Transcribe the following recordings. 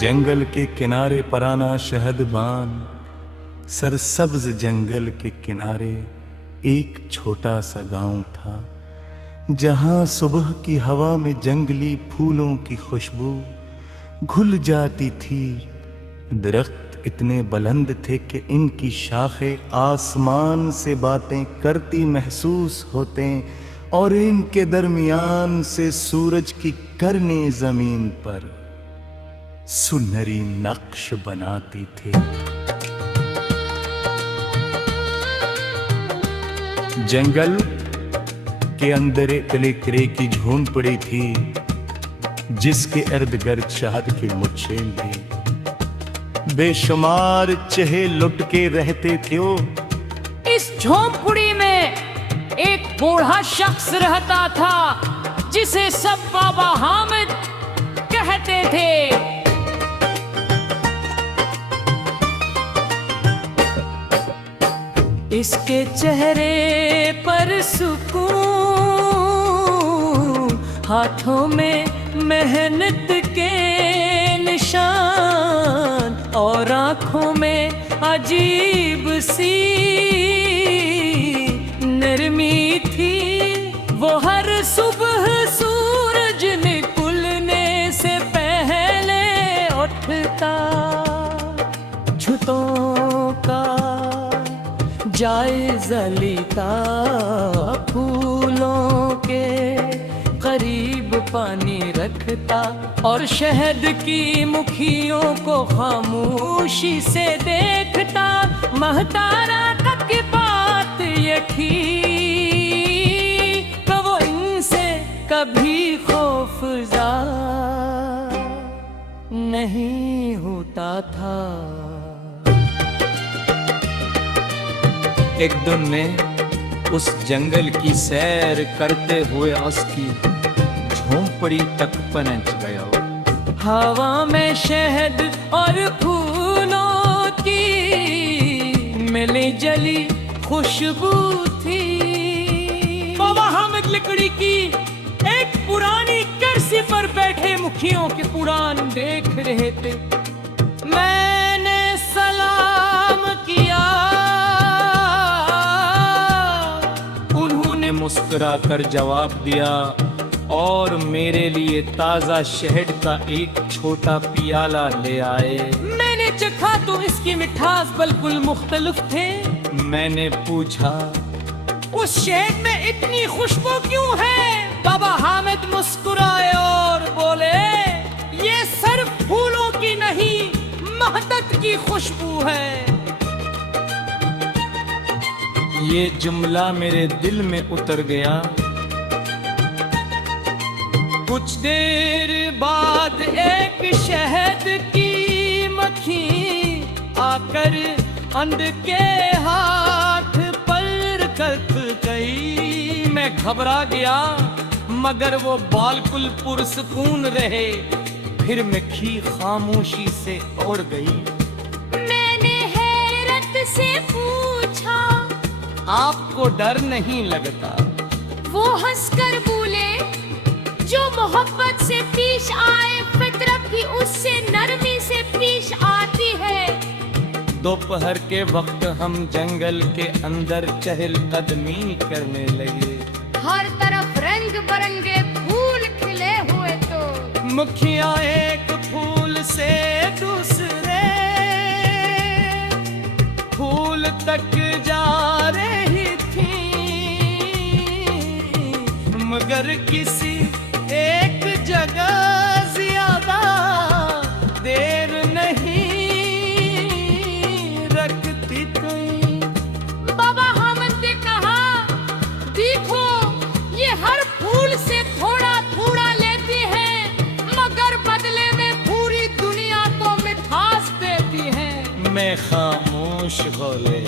जंगल के किनारे पराना शहदबान, सरसब्ज जंगल के किनारे एक छोटा सा गांव था, जहां सुबह की हवा में जंगली फूलों की खुशबू घुल जाती थी। दरख्त इतने बुलंद थे कि इनकी शाखें आसमान से बातें करती महसूस होते और इनके दरमियान से सूरज की किरणें जमीन पर सुनहरी नक्श बनाती थी। जंगल के अंदर एक किले की झोंपड़ी थी, जिसके इर्द गिर्द शहद के मुच्छे में बेशुमार चेहे लुटके रहते थे। इस झोंपड़ी में एक बूढ़ा शख्स रहता था, जिसे सब बाबा हामिद कहते थे। इसके चेहरे पर सुकून, हाथों में मेहनत के निशान और आँखों में अजीब सी नरमी थी। वो हर सुबह सूरज निकलने से पहले उठता, छुतों का जायजा लेता, फूलों के करीब पानी रखता और शहद की मुखियों को खामोशी से देखता। महतारा तक बात ये थी कि वो इनसे कभी खौफज़दा नहीं होता था। एक दिन मैं उस जंगल की सैर करते हुए उसकी झोंपड़ी तक पहुंच गया। हवा में शहद और फूलों की मिली जली खुशबू थी। बाबा हामिद लकड़ी की एक पुरानी कुर्सी पर बैठे मुखियों के पुराण देख रहे थे। मैंने सलाम किया, मुस्कुरा कर जवाब दिया और मेरे लिए ताजा शहद का एक छोटा पियाला ले आए। मैंने चखा तो इसकी मिठास बिल्कुल मुख्तलिफ थे। मैंने पूछा, उस शहद में इतनी खुशबू क्यों है? बाबा हामिद मुस्कुराए और बोले, ये सिर्फ फूलों की नहीं, महबत की खुशबू है। ये जुमला मेरे दिल में उतर गया। कुछ देर बाद एक शहद की मक्खी आकर अंध के हाथ पर कट गई। मैं घबरा गया, मगर वो बिल्कुल पुरसकून रहे। फिर मक्खी खामोशी से उड़ गई। मैंने हैरत से पूछा, आपको डर नहीं लगता? वो हंसकर बोले, जो मोहब्बत से पेश आए, फितरत भी उससे नरमी से पेश आती है। दोपहर के वक्त हम जंगल के अंदर चहलकदमी करने लगे। हर तरफ रंग बिरंगे फूल खिले हुए तो मुखिया एक फूल से दूसरे फूल तक जा रही थी, मगर किसी एक जगह ज्यादा देर नहीं रखती थी। बाबा हामिद ने कहा, देखो ये हर फूल से थोड़ा थोड़ा लेती है, मगर बदले में पूरी दुनिया को मिठास देती है। मैं खामोश बोले।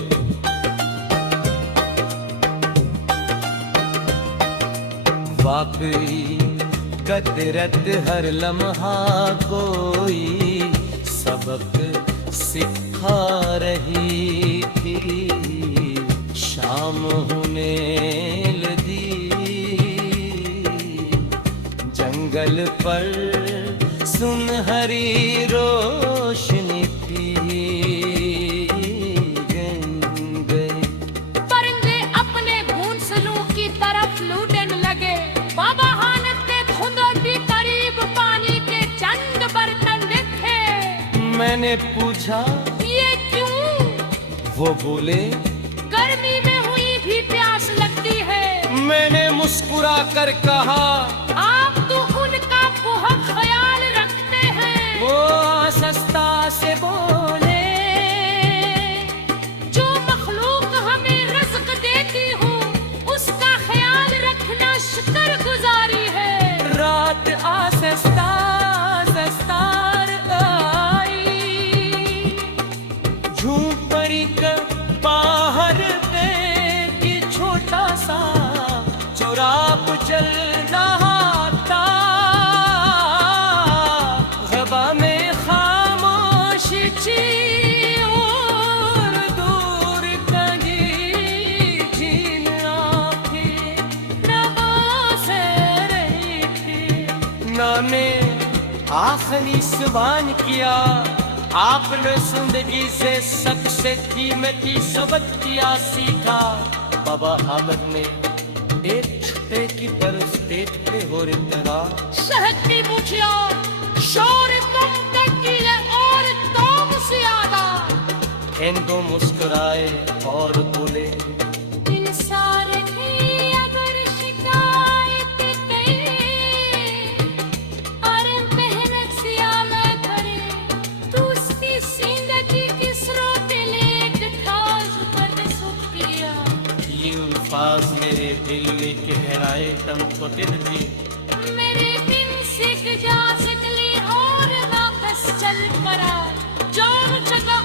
वाकई कदरत हर लम्हा कोई सबक सिखा रही थी। शाम होने लगी, जंगल पर सुनहरी रोशनी थी गई। परिंदे अपने घोंसलों की तरफ लूटने लगे। बाबा हामिद ने खुद भी करीब पानी के चंद बर्तन देखे। मैंने पूछा ये क्यों? वो बोले गर्मी में हुई भी प्यास लगती है। मैंने मुस्कुरा कर कहा आप तो उनका बहुत ख्याल रखते हैं। वो सस्ता से बोले जो मखलूक हमें रिज़्क़ देती हो उसका ख्याल रखना शुक्रगुजारी है। रात आसस्ता सस्तार आई, झूंपड़ी का बाहर पे छोटा सा चुराप चल रहा था। हवा में खामोशी थी और दूर कहीं झील आंखें नभों से रही थी। मैंने आखिरी सवाल किया आपने जिंदगी से सबसे कीमती सबक क्या सीखा? बाबा हामिद ने एक छुट्टे की तरफ देखते हुए कहा शहद की मुठिया शोर तुम तक की है और तुम ज्यादा। हिंदू मुस्कुराए और बोले इंसान की अगर शिकायत कहे और मेहनत से आला करे तो उसकी जिंदगी की स्रोते ले ठास पर सुखिया। ये अल्फाज मेरे दिल में गहराए तम फुटिर थी। मेरे बिन सिख जा सकली और वापस चल पड़ा। जान जगह